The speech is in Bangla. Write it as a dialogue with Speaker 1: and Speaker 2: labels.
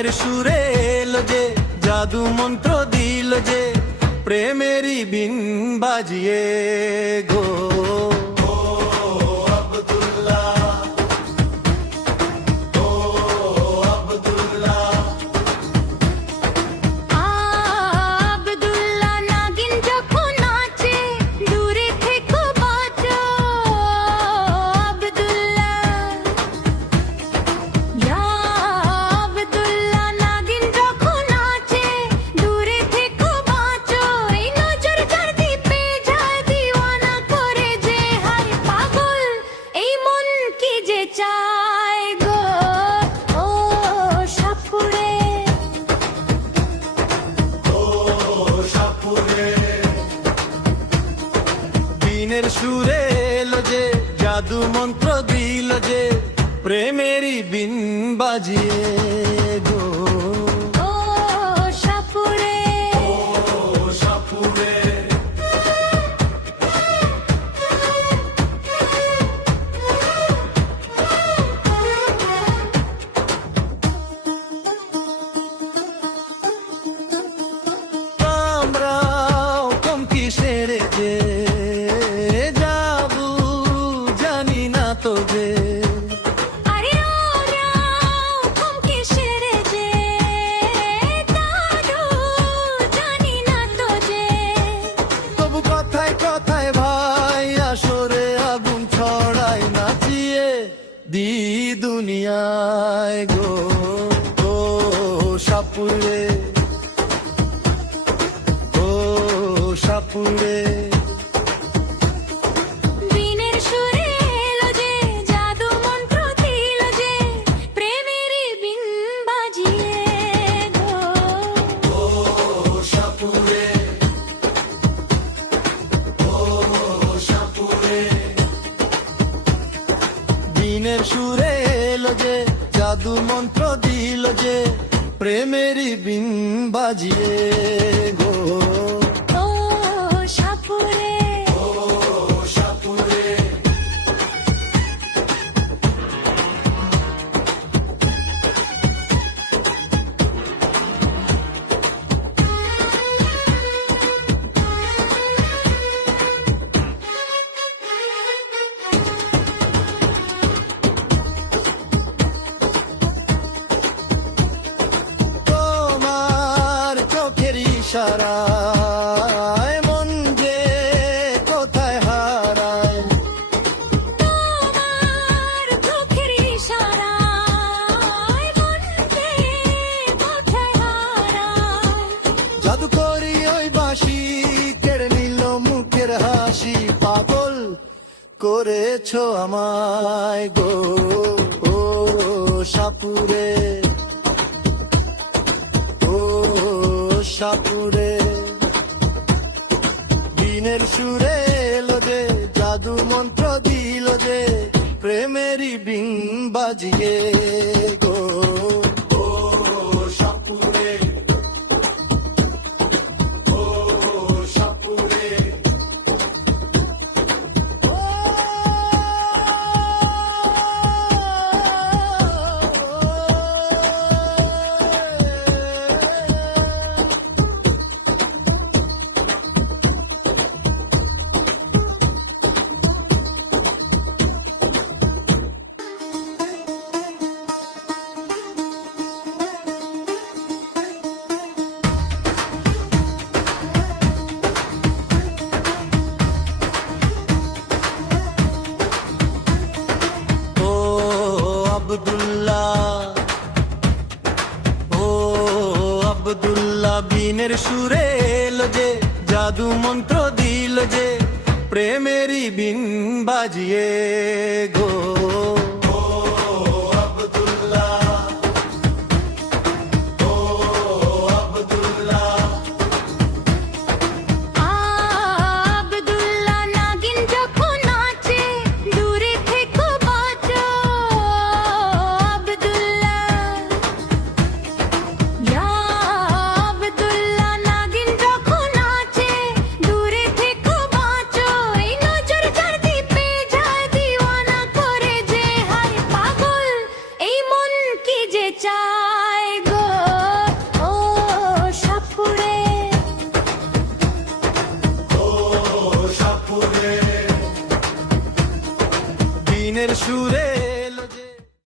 Speaker 1: বিনের সুরে এলো যে জাদু মন্ত্র দিল যে প্রেমেরই বিন বাজিয়ে গো। জাদু মন্ত্র দিল যে প্রেমেরই বিন বাজিয়ে গো।
Speaker 2: সাপুরে
Speaker 1: দিনের সুরে এলো যে জাদু মন্ত্র দিল যে প্রেমেরই বিন বাজিয়ে গো। ওই বাঁশি কেড়ে নিল মুখের হাসি। পাগল করেছ আমায় গো, ও সাপুরে ও সাপুরে। দিনের সুরে এলো যে জাদু মন্ত্র দিল যে, প্রেমেরই বিং বাজিয়ে এলো যে জাদু মন্ত্র দিল যে প্রেমেরই বিন বাজিয়ে গো।